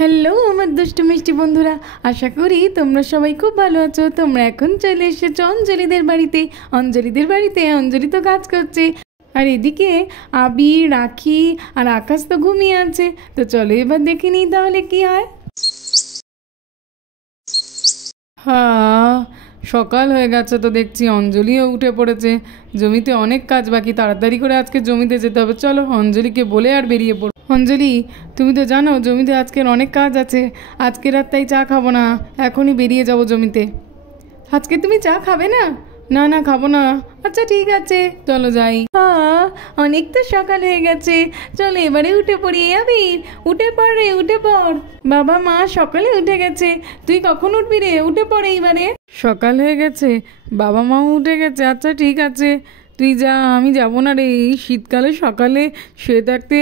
Hello আমার দুষ্টু মিষ্টি বন্ধুরা, আশা করি তোমরা সবাই খুব ভালো আছো। তোমরা এখন চলে এসেছো অঞ্জলিদের বাড়িতে। অঞ্জলি তো কাজ করছে, আর এদিকে আবি, রাখি আর আকাশ তো ঘুমিয়ে আছে। তো চলো এবার দেখে নিই তাহলে কি হয়। হ্যাঁ, সকাল হয়ে গেছে তো দেখছি অঞ্জলিও উঠে পড়েছে। জমিতে অনেক কাজ বাকি, তাড়াতাড়ি করে আজকে জমিতে যেতে হবে। চলো অঞ্জলিকে বলে আর বেরিয়ে পড়ো। অঞ্জলি, তুমি তো জানো জমিতে আজকের অনেক কাজ আছে। আজকে রাত তাই চা খাবো না, এখনই বেরিয়ে যাবো জমিতে। আজকে তুমি চা খাবে না? না না, খাবো না। আচ্ছা ঠিক আছে, চলো যাই। হ্যাঁ, অনেক তো সকাল হয়ে গেছে, চলো এবারে উঠে পড়ি। আবির, উঠে পড় রে, উঠে পড়। বাবা মা সকালে উঠে গেছে, তুই কখন উঠবি রে? উঠে পড়ে এইবারে। সকাল হয়ে গেছে, বাবা মাও উঠে গেছে। আচ্ছা ঠিক আছে, তুই যা, আমি যাবো না রে। এই শীতকালে সকালে শুয়ে থাকতে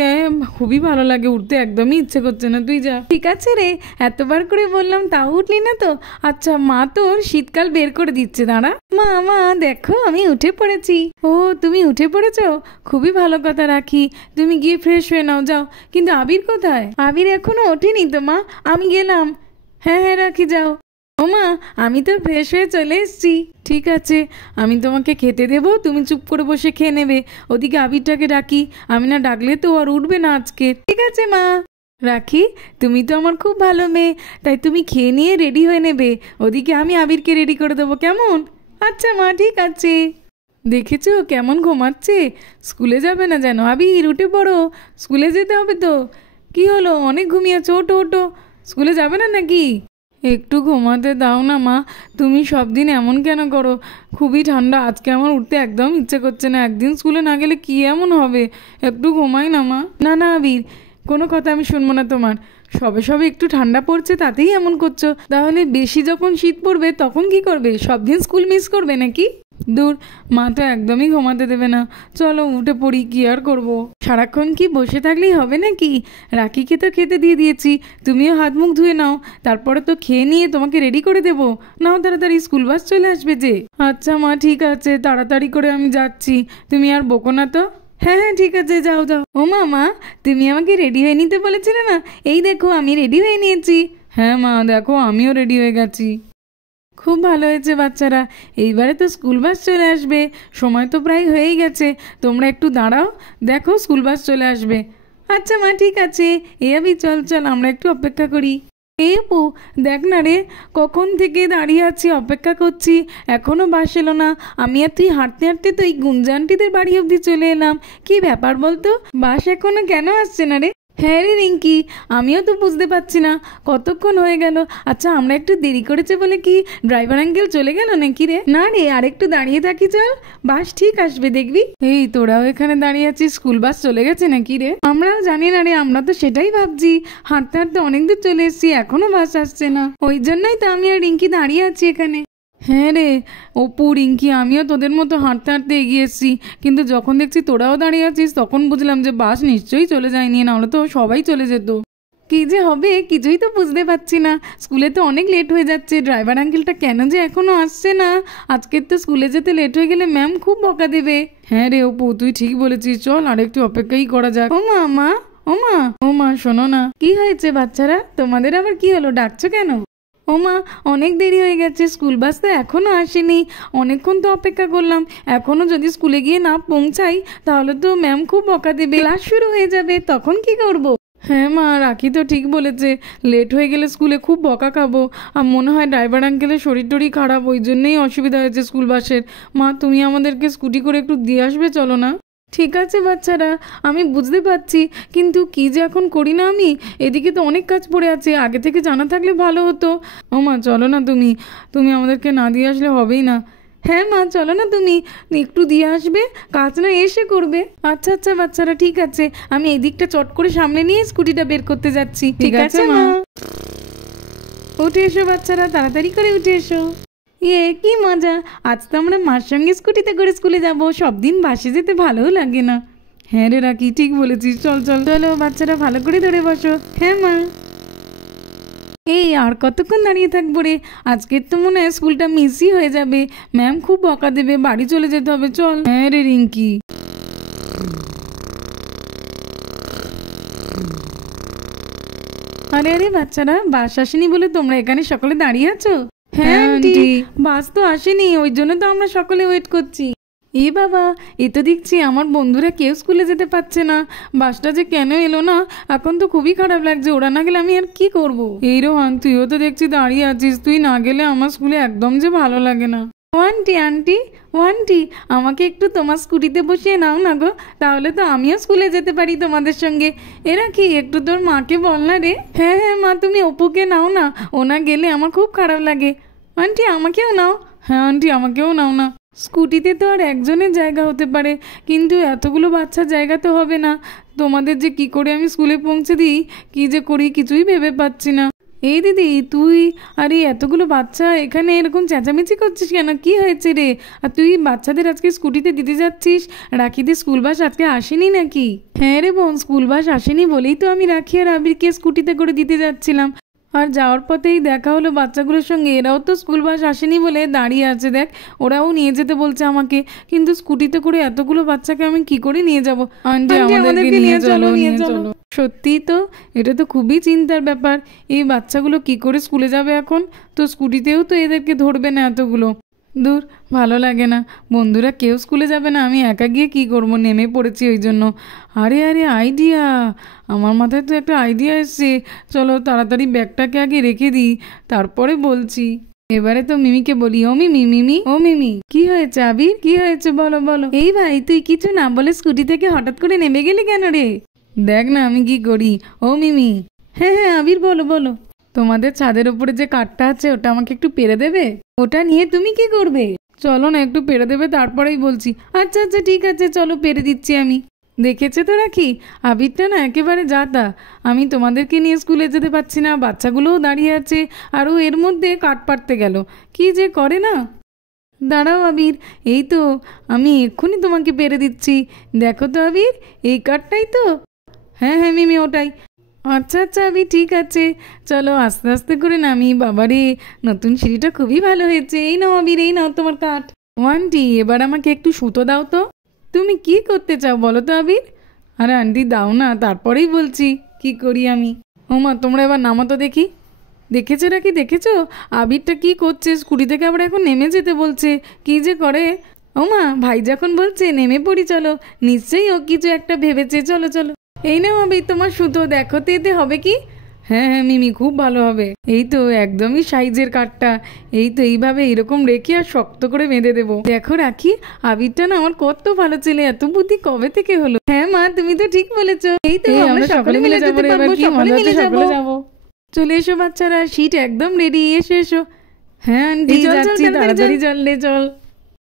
খুবই ভালো লাগে, উঠতে একদমই ইচ্ছে করছে না। তুই যা। ঠিক আছে রে, এতবার করে বললাম তাও উঠলি না তো। আচ্ছা, মা তোর শীতকাল বের করে দিচ্ছে, দাঁড়া। মা দেখো আমি উঠে পড়েছি। ও, তুমি উঠে পড়েছো? খুবই ভালো কথা। রাখি, তুমি গিয়ে ফ্রেশ হয়ে নাও, যাও। কিন্তু আবির কোথায়? আবির এখনো ওঠেনি তো মা, আমি গেলাম। হ্যাঁ রাখি, যাও। ও মা, আমি তো ফ্রেশ হয়ে চলে এসেছি। ঠিক আছে, আমি তোমাকে খেতে দেবো, তুমি চুপ করে বসে খেয়ে নেবে। ওদিকে আবিরটাকে ডাকি, আমি না ডাকলে তো আর উঠবে না আজকে। ঠিক আছে মা। রাখি, তুমি তো আমার খুব ভালো মেয়ে, তাই তুমি খেয়ে নিয়ে রেডি হয়ে নেবে। ওদিকে আমি আবিরকে রেডি করে দেবো, কেমন? আচ্ছা মা, ঠিক আছে। দেখেছো কেমন ঘুমাচ্ছে? স্কুলে যাবে না যেন। আবির, উঠে পড়ো, স্কুলে যেতে হবে তো। কি হলো, অনেক ঘুমিয়েছো, ওঠো ওঠো। স্কুলে যাবে না নাকি? একটু ঘুমাতে দাও না মা, তুমি সব দিন এমন কেন করো? খুবই ঠান্ডা, আজকে আমার উঠতে একদম ইচ্ছে করছে না। একদিন স্কুলে না গেলে কি এমন হবে? একটু ঘুমাই না মা। না না আবির, কোনো কথা আমি শুনবো না তোমার। সবে সবে একটু ঠান্ডা পড়ছে তাতেই এমন করছো? তাহলে বেশি যখন শীত পড়বে তখন কি করবে? সব দিন স্কুল মিস করবে নাকি? দূর, মা তো একদমই ঘুমাতে দেবে না। চলো উঠে পড়ি, কি আর করবো। সারাক্ষণ কি বসে থাকলেই হবে নাকি? রাখিকে তো খেতে দিয়ে দিয়েছি, তুমিও হাত মুখ ধুয়ে নাও, তারপরে তো খেয়ে নিয়ে তোমাকে রেডি করে দেবো। নাও তাড়াতাড়ি, স্কুল বাস চলে আসবে যে। আচ্ছা মা, ঠিক আছে, তাড়াতাড়ি করে আমি যাচ্ছি। তুমি আর বকো না তো। হ্যাঁ ঠিক আছে, যাও যাও। ও মা, তুমি আমাকে রেডি হয়ে নিতে বলেছিলে না? এই দেখো আমি রেডি হয়ে নিয়েছি। হ্যাঁ মা, দেখো আমিও রেডি হয়ে গেছি। খুব ভালো হয়েছে বাচ্চারা, এইবারে তো স্কুল বাস চলে আসবে। সময় তো প্রায় হয়েই গেছে, তোমরা একটু দাঁড়াও, দেখো স্কুল বাস চলে আসবে। আচ্ছা মা, ঠিক আছে। আবি, চল চল, আমরা একটু অপেক্ষা করি। পু, দেখ না রে, কখন থেকে দাঁড়িয়ে আছি, অপেক্ষা করছি, এখনও বাস এলো না। আমি আর তুই হাঁটতে হাঁটতে তো এই গুঞ্জা আন্টিদের বাড়ি অবধি চলে এলাম। কি ব্যাপার বলতো, বাস এখনো কেন আসছে না রে? হ্যাঁ রে রিঙ্কি, আমিও তো বুঝতে পারছি না, কতক্ষণ হয়ে গেল। আচ্ছা, আমরা একটু দেরি করেছে বলে কি ড্রাইভার আঙ্কেল চলে গেল নাকি রে? না রে, আর একটু দাঁড়িয়ে থাকি, চল, বাস ঠিক আসবে দেখবি। এই তোরাও এখানে দাঁড়িয়ে আছিস, স্কুল বাস চলে গেছে নাকি রে? আমরাও জানি না রে, আমরা তো সেটাই ভাবছি। হাঁটতে হাঁটতে অনেক দূর চলে এসেছি, এখনো বাস আসছে না। ওই জন্যই তো আমি আর রিঙ্কি দাঁড়িয়ে আছি এখানে। হ্যাঁ রে অপু, রিঙ্কি, আমিও তোদের মতো হাঁটতে হাঁটতে এগিয়ে এসেছি, কিন্তু যখন দেখছি তোরাও দাঁড়িয়ে আছিস তখন বুঝলাম যে বাস নিশ্চয়ই চলে যায়নি, নাহলে তো সবাই চলে যেত। কী যে হবে কিছুই তো বুঝতে পারছি না। স্কুলে তো অনেক লেট হয়ে যাচ্ছে, ড্রাইভার আঙ্কেলটা কেন যে এখনও আসছে না? আজকের তো স্কুলে যেতে লেট হয়ে গেলে ম্যাম খুব বকা দেবে। হ্যাঁ রে অপু, তুই ঠিক বলেছিস, চল আর একটু অপেক্ষাই করা যাক। ও মা, ও মা শোনো না। কি হয়েছে বাচ্চারা, তোমাদের আবার কি হলো, ডাকছো কেন? ও মা, অনেক দেরি হয়ে গেছে, স্কুল বাস তো এখনও আসেনি। অনেকক্ষণ তো অপেক্ষা করলাম, এখনও যদি স্কুলে গিয়ে না পৌঁছাই তাহলে তো ম্যাম খুব বকা দেবে, ক্লাস শুরু হয়ে যাবে, তখন কি করব? হ্যাঁ মা, রাখি তো ঠিক বলেছে, লেট হয়ে গেলে স্কুলে খুব বকা খাবো। আর মনে হয় ড্রাইভার আঙ্কেলের শরীর টরীর খারাপ, ওই জন্যেই অসুবিধা হয়েছে স্কুল বাসের। মা, তুমি আমাদেরকে স্কুটি করে একটু দিয়ে আসবে, চলো না। ঠিক আছে বাচ্চারা, আমি বুঝতে পারছি, কিন্তু কি যে এখন করি না আমি। এদিকে তো অনেক কাজ পড়ে আছে, আগে থেকে জানা থাকলে ভালো হতো। ও মা, চলো না, তুমি আমাদেরকে না দিয়ে আসলে হবেই না। হ্যাঁ মা, চলো না, তুমি একটু দিয়ে আসবে, কাজ না এসে করবে। আচ্ছা আচ্ছা বাচ্চারা, ঠিক আছে, আমি এই দিকটা চট করে সামনে নিয়ে স্কুটিটা বের করতে যাচ্ছি। ঠিক আছে মা। উঠে এসো বাচ্চারা, তাড়াতাড়ি করে উঠে এসো। কি মজা, আজ তো আমরা মার সঙ্গে স্কুটিতে করে স্কুলে যাব। সব দিন বাসে যেতে ভালোও লাগে না। হ্যাঁ রে রাখি, ঠিক বলেছিস, চল চল চলো বাচ্চারা, ভালো করে ধরে বসো। হ্যাঁ মা। আর কতক্ষণ দাঁড়িয়ে থাকবো রে? আজকের তো মনে হয় স্কুলটা মিসই হয়ে যাবে, ম্যাম খুব বকা দেবে, বাড়ি চলে যেতে হবে, চল। হ্যাঁ রে রিঙ্কি। আরে আরে বাচ্চারা, বাস আসেনি বলে তোমরা এখানে সকলে দাঁড়িয়ে আছো? হ্যাঁ আন্টি, বাস তো আসেনি, ওই জন্য তো আমরা সকলে ওয়েট করছি। এ বাবা, এ তো দেখছি আমার বন্ধুরা কেউ স্কুলে যেতে পারছে না। বাসটা যে কেন এলো না, এখন তো খুবই খারাপ লাগছে। ওরা না গেলে আমি আর কি করবো? এই রোহান, তুইও তো দেখছি দাঁড়িয়ে আছিস, তুই না গেলে আমার স্কুলে একদম যে ভালো লাগে না। ও আন্টি, আন্টি, ও আন্টি, আমাকে একটু তোমার স্কুটিতে বসিয়ে নাও না গো, তাহলে তো আমিও স্কুলে যেতে পারি তোমাদের সঙ্গে। এরা কি, একটু তোর মাকে বল না রে। হ্যাঁ হ্যাঁ মা, তুমি অপুকে নাও না, ও না গেলে আমার খুব খারাপ লাগে। আন্টি আমাকেও নাও। হ্যাঁ আন্টি, আমাকেও নাও না। স্কুটিতে তো আর একজনের জায়গা হতে পারে, কিন্তু এতগুলো বাচ্চার জায়গা তো হবে না। তোমাদের যে কি করে আমি স্কুলে পৌঁছে দিই, কি যে করি কিছুই ভেবে পাচ্ছি না। এই দিদি, তুই আর এই এতগুলো বাচ্চা এখানে এরকম চেঁচামেচি করছিস কেন? কি হয়েছে রে? আর তুই বাচ্চাদের আজকে স্কুটিতে দিতে যাচ্ছিস? রাখিদের স্কুল বাস আজকে আসেনি নাকি? হ্যাঁ রে বোন, স্কুল বাস আসেনি বলেই তো আমি রাখি আর আবিরকে স্কুটিতে করে দিতে যাচ্ছিলাম। আর যাওয়ার পথেই দেখা হলো বাচ্চাগুলোর সঙ্গে, এরাও তো স্কুল বাস আসেনি বলে দাঁড়িয়ে আছে। দেখ, ওরাও নিয়ে যেতে বলছে আমাকে, কিন্তু স্কুটিতে করে এতগুলো বাচ্চাকে আমি কি করে নিয়ে যাব? আন্টি, আমাদেরকে নিয়ে চলো, নিয়ে চলো। সত্যিই তো, এটা তো খুবই চিন্তার ব্যাপার। এই বাচ্চাগুলো কি করে স্কুলে যাবে এখন? তো স্কুটিতেও তো এদেরকে ধরবে না এতগুলো। দূর, ভালো লাগে না। বন্ধুরা কেউ স্কুলে যাবে না, আমি একা গিয়ে কি করব? নেমে পড়েছি ওই জন্য। আরে আরে, আইডিয়া! আমার মাথায় তো একটা আইডিয়া এসছে। চলো তাড়াতাড়ি ব্যাগটাকে আগে রেখে দিই, তারপরে বলছি। এবারে তো মিমিকে বলি, ও মিমি, মিমি, ও মিমি, কি হয়েছে আবির? কি হয়েছে বলো বলো। এই ভাই, তুই কিছু না বলে স্কুটি থেকে হঠাৎ করে নেমে গেলি কেন রে? দেখ না আমি কি করি। ও মিমি। হ্যাঁ হ্যাঁ আবির, বলো বলো। তোমাদের ছাদের উপরে যে কাঠটা আছে ওটা আমাকে একটু পেরে দেবে? ওটা নিয়ে তুমি কি করবে? চলো না, একটু পেরে দেবে, তারপরেই বলছি। আচ্ছা আচ্ছা ঠিক আছে, চলো পেরে দিচ্ছি আমি। দেখেছে তো রাখি, আবিরটা না একেবারে যাতা। আমি তোমাদেরকে নিয়ে স্কুলে যেতে পারছি না, বাচ্চাগুলোও দাঁড়িয়ে আছে, আর ও এর মধ্যে কাঠ পাড়তে গেল। কি যে করে না। দাঁড়াও আবির, এই তো আমি এক্ষুনি তোমাকে পেরে দিচ্ছি। দেখো তো আবির, এই কাঠটাই তো। হ্যাঁ হ্যাঁ মিমি, ওটাই। আচ্ছা আচ্ছা আবির, ঠিক আছে, চলো আস্তে আস্তে করে নামি। বাবারে, নতুন সিঁড়িটা খুবই ভালো হয়েছে। এই নাও আবির, এই নাও তোমার কাঠ। আন্টি, এবার আমাকে একটু সুতো দাও তো। তুমি কি করতে চাও বলো তো আবির? আরে আন্টি দাও না, তারপরেই বলছি কি করি আমি। ওমা, তোমরা এবার নামো তো দেখি। দেখেছো নাকি, দেখেছো আবিরটা কি করছে? স্কুটি থেকে আবার এখন নেমে যেতে বলছে। কি যে করে। ওমা, ভাই যখন বলছে নেমে পড়ি, চলো, নিশ্চয়ই ও কিছু একটা ভেবেছে। চলো চলো। এই নাও আবির তোমার সুতো, দেখো তো এতে হবে কি। হ্যাঁ হ্যাঁ মিমি, খুব ভালো হবে। এই তো একদমই সাইজের কাঠটা। এই তো এইভাবে এরকম রেখে আর শক্ত করে বেঁধে দেবো। দেখো রাখি, আবিরটা না আমার কত ভালো ছেলে, এত বুদ্ধি কবে থেকে হলো। হ্যাঁ মা, তুমি তো ঠিক বলেছো। এই তো আমরা সকলে মিলে যাবো, সকলে মিলে যাবো। চলে এসো বাচ্চারা, সিট একদম রেডি, এসো এসো। হ্যাঁ আন্টি, যাচ্ছি, তাড়াতাড়ি চললে চল।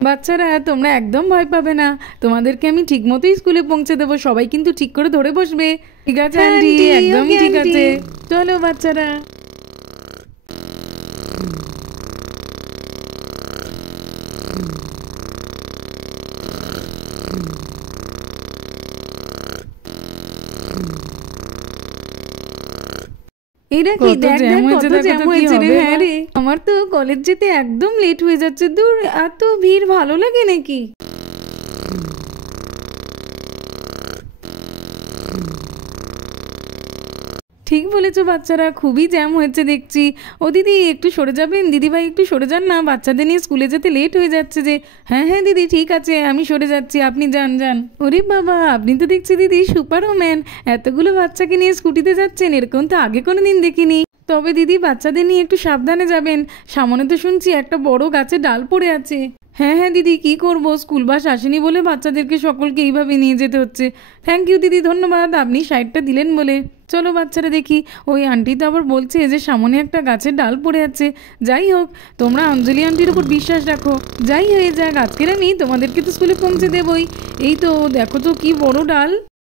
বাচ্চারা তোমরা একদম ভয় পাবে না, তোমাদেরকে আমি ঠিক মতোই স্কুলে পৌঁছে দেবো। সবাই কিন্তু ঠিক করে ধরে বসবে, ঠিক আছে আন্টি? একদমই ঠিক আছে। চলো বাচ্চারা। এরা কি, দেখ দেখ কত জ্যাম হয়েছে রে। হ্যাঁ রে, আমার তো কলেজ যেতে একদম লেট হয়ে যাচ্ছে। দূর, এত ভিড় ভালো লাগে নাকি? ঠিক বলেছো বাচ্চারা, খুবই জ্যাম হয়েছে দেখছি। ও দিদি একটু সরে যাবেন, দিদিভাই একটু সরে যান না, বাচ্চাদের নিয়ে স্কুলে যেতে লেট হয়ে যাচ্ছে যে। হ্যাঁ হ্যাঁ দিদি, ঠিক আছে, আমি সরে যাচ্ছি, আপনি যান যান। ওরে বাবা, আপনি তো দেখছি দিদি সুপারম্যান, এতগুলো বাচ্চাকে নিয়ে স্কুটিতে যাচ্ছেন, এরকম তো আগে কোনোদিন দেখিনি। তবে দিদি বাচ্চাদের নিয়ে একটু সাবধানে যাবেন, সামনে তো শুনছি একটা বড় গাছের ডাল পড়ে আছে। হ্যাঁ হ্যাঁ দিদি, কি করব, স্কুল বাস আসেনি বলে বাচ্চাদেরকে সকলকে এইভাবে নিয়ে যেতে হচ্ছে। থ্যাংক ইউ দিদি, ধন্যবাদ, আপনি সাইডটা দিলেন বলে। চলো বাচ্চারা দেখি, ওই আন্টি তো আবার বলছে যে সামনে একটা গাছের ডাল পড়ে আছে। যাই হোক, তোমরা অঞ্জলি আন্টির উপর বিশ্বাস রাখো, যাই হয়ে যাক আজকের আমি তোমাদেরকে তো স্কুলে পৌঁছে দেবই। এই তো দেখো তো কি বড় ডাল।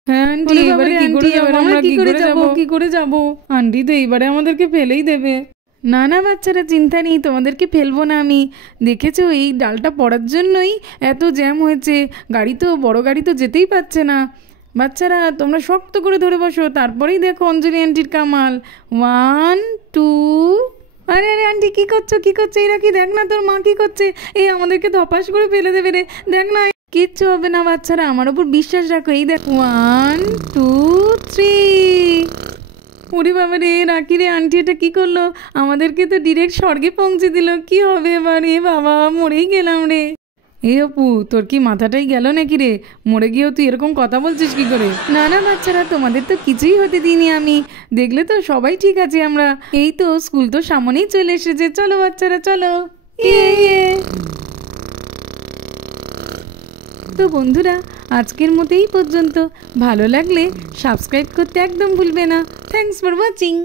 হ্যাঁ আন্টি, এবারে কি করে যাবো? আমরা কি করে যাবো? কি করে যাবো? আন্টি তো এইবারে আমাদেরকে ফেলেই দেবে। না না বাচ্চারা, চিন্তা নেই, তোমাদেরকে ফেলবো না আমি। দেখেছো এই ডালটা পড়ার জন্যই এত জ্যাম হয়েছে, গাড়ি তো, বড় গাড়ি তো যেতেই পারছে না। বাচ্চারা তোমরা শক্ত করে ধরে বসো, তারপরেই দেখো অঞ্জলি আন্টির কামাল। 1 2। আরে আরে আন্টি, কি করছো কি করছো? এরা কি, দেখ না তোর মা কি করছে। এই আমাদেরকে ধপাস করে ফেলে দেবে রে, দেখ না। কিচ্ছু হবে না বাচ্চারা, আমার উপর বিশ্বাস রাখো। এই দেখ, 1 2 3। ওরে বাবা রে, রাখি রে, আন্টি এটা কী করলো? আমাদেরকে তো ডিরেক্ট স্বর্গে পৌঁছে দিল। কি হবে এবারে? বাবা, মরেই গেলাম রে। এই অপু, তোর কি মাথাটাই গেল নাকি রে? মরে গিয়েও তুই এরকম কথা বলছিস কি করে? না না বাচ্চারা, তোমাদের তো কিছুই হতে দিইনি আমি। দেখলে তো সবাই ঠিক আছে আমরা। এই তো স্কুল তো সামনেই চলে এসেছে। চলো বাচ্চারা চলো। ইয়ে। তো বন্ধুরা, আজকের মতো এই পর্যন্ত। ভালো লাগলে সাবস্ক্রাইব করতে একদম ভুলবে না। Thanks for watching.